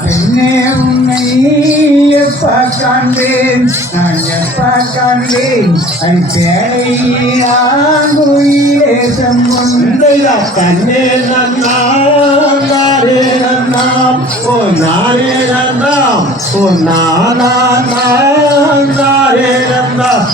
பெண்ணே உன்னை எப்ப காண்பேன் நான் எப்ப காண்பேன் அது தேவையிலே செம்பொன்னை தன்னே நன்னாரே நன்னாம் ஓ நாரே நன்னாம் ஓ நாரே நன்னாம்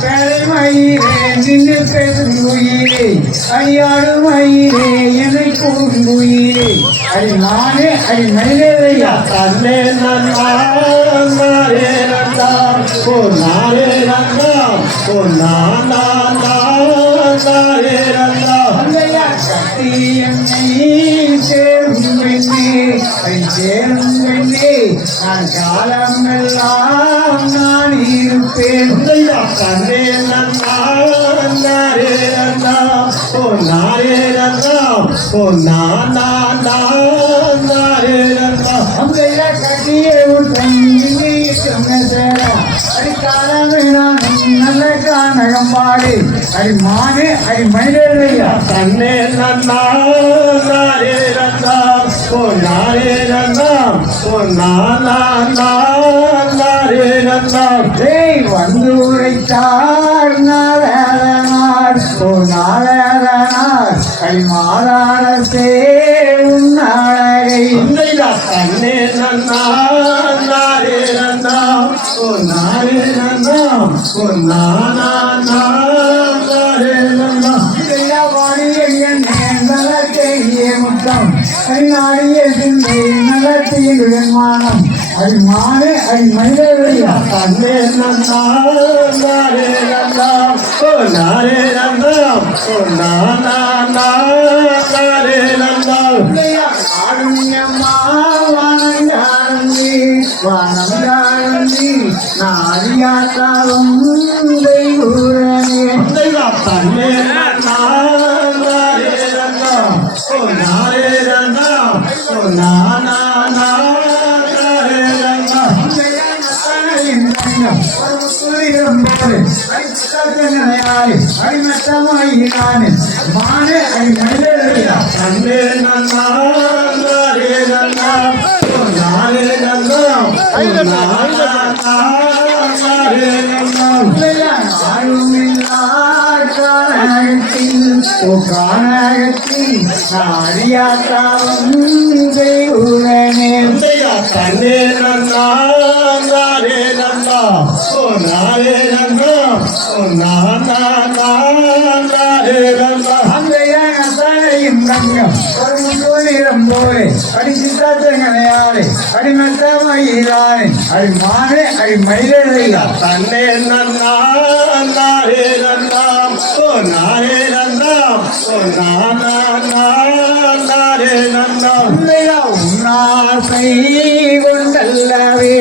பேரைமயிலே நின்று பேசும் உயிரே அடியாடும் மயிலே என்னை கூறும் உயிரே அடி நானே அடி மயிலேயா தன்னே நன்னாரே நன்னாம் ஓ நாரே நன்னாம் ஓ நாரே நன்னாம் கட்டி என்னை சேரும் பெண்ணே சேரும் பெண்ணே நான் காலமெல்லாம் நான் இருப்பேன் தன்னே நன்னாரே நன்னாம் ஓ நாரே நன்னாம் ஓ நாரே நன்னாம் அங்கையா கட்டியே உட்டம் சொன்னதேரா அடி காலமே நான் நல்ல கானகம் பாடு அடி மானே அடி மயிலேயா தன்னே நன்னாரே நன்னாம் ஓ நாரே நன்னாம் ஓ நாரே நன்னாம் வந்து உரைத்தார் நாராயணனார் ஓ நாராயணனார் அடி மாதாரத்தே உன்னாழகை தன்னே நன்னாரே நன்னாம் ஓ நாரே நன்னாம் ஓ நாரே நன்னாம் முத்தம் அடிநாடிய சிந்தை நலத்தின் விமானம் அடி மானே அடி மயிலேயா தன்னே நன்னாரே நன்னாம் ஓ நாரே நன்னாம் ஓ நாரே நன்னாம் வானம் காணி நாரியாத்தாலும் தெய்வூரனே தன்னே நன்னாரே நன்னாம் ஓ நாரே நன்னாம் ஓ நாரே நன்னாம் மானே அடி மயிலேயா தன்னே நன்னாரே நன்னாம் ஓ நாரே நன்னாம் ஓ நாரே நன்னாம் கானகத்தில் நாடியாத்தாலும் தெய்வூரனே தன்னே நன்னாரே நன்னாம் ஓ நாரே நன்னாம் ஓ நாரே நன்னாம் தன்னே நன்னாரே நன்னாம் ஓ நாரே நன்னாம் ஓ நாரே நன்னாம் உன்னாசை கொண்டல்லவே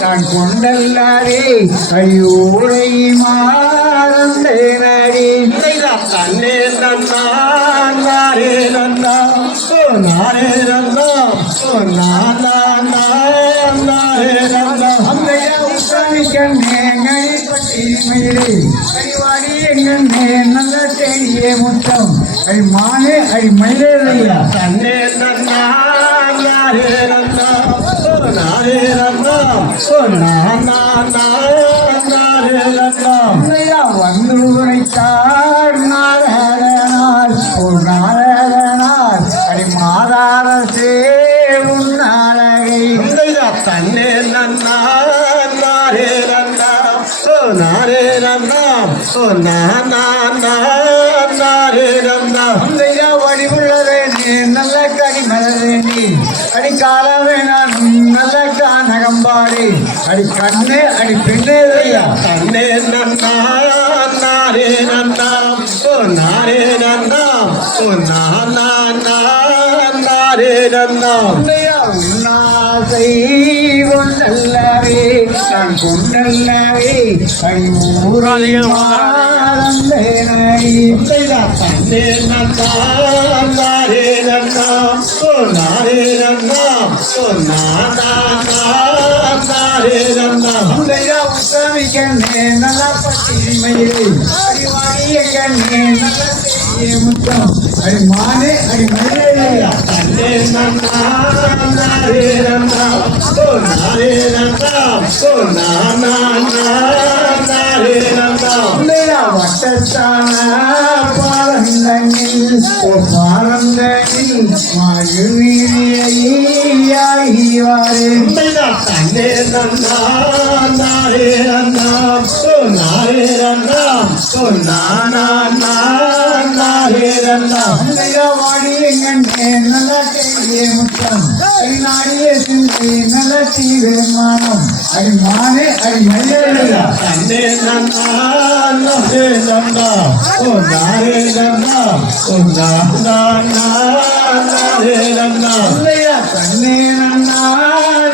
நான் கொண்டல்லாரே ஐயோரை மாறந்தேனடி தன்னே நன்னாரே நன்னாம் ஓ நாரே நன்னாம் ஓ நாரே நன்னாம் நல்ல தேடியே முத்தம் அடி மானே அடி மயிலேயா தன்னே நன்னாரே நன்னாம் ஓ நாரே நன்னாம் ஓ நாரே நன்னாம் வந்து உரைத்தார் நாராயணனார் ஓ நாராயணனார் அடி மாதாரசே உன்னாழகை தன்னே நன்னாரே நன்னாம் ஓ நாரே நன்னாம் ஓ நாரே நன்னாம் வடிவுள்ளதே நல்ல கடி மலரேண்டி அடி காலமே நான் நல்ல கானகம்பாடி அடி கண்ணே அடி பெண்ணேயா தன்னே நன்னாரே நன்னாம் ஓ நாரே நன்னாம் ஓ நாரே நன்னாம் உன்னாசை கொண்டல்லவே நான் கொண்டல்லவே தன்னே நன்னாரே நன்னாம் ஓ நாரே நன்னாம் ஓ நாரே நாரே நன்னாம் முந்தையா உத்தமிக்கண்ணே நல்ல பட்டி மயிலே அடிவாடி எங்கண்ணே நல்ல செய்ய முத்தம் அடி மானே அடி மயிலே தன்னே நன்னா நாரே நன்னாம் ஓ நாரே நன்னாம் ஓ நானா நாரே நன்னாம் முந்தையா வட்டத்தான பாலந்தனில் ஓ பாலந்தனில் மாயுவீரியாகிவாரே தன்னே நன்னா நாரே நன்னாம் ஓ நாரே நன்னாம் ஓ நானா நாரே நன்னாம் முந்தையா வாடி எங்கண்ணே நல்ல செய்ய முத்தம் அடி நாடிய சிந்தை நல்ல தீவிரமானம் அடி மானே அடி மயிலே தன்னே நன்னா நாரே நன்னாம் ஓ நாரே நன்னாம் ஓ நானா நாரே நன்னாம் முந்தையா கண்ணே நன்னா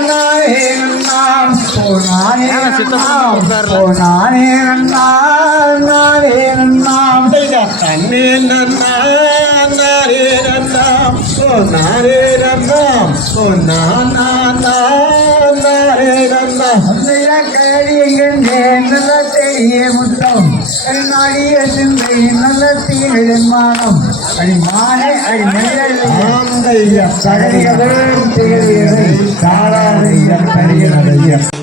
நானே நன்னாம் ஓ நானே நன்னாம் ஓ நானே நன்னாம் நானே நன்னாம் தன்னே நன்னா நாரே நன்னாம் ஓ நாரே நன்னாம் ஓ நானா நாரே நன்னாம் முந்தையா கயடி எங்கண்ணே நல்ல செய்ய முத்தம் அடி நாடிய சிந்தை நல்ல தீவிரமானம் அடி மானே அடி மயிலே ஆந்தையா சகதிகளும் தேவையை தாராதைய தருகிறது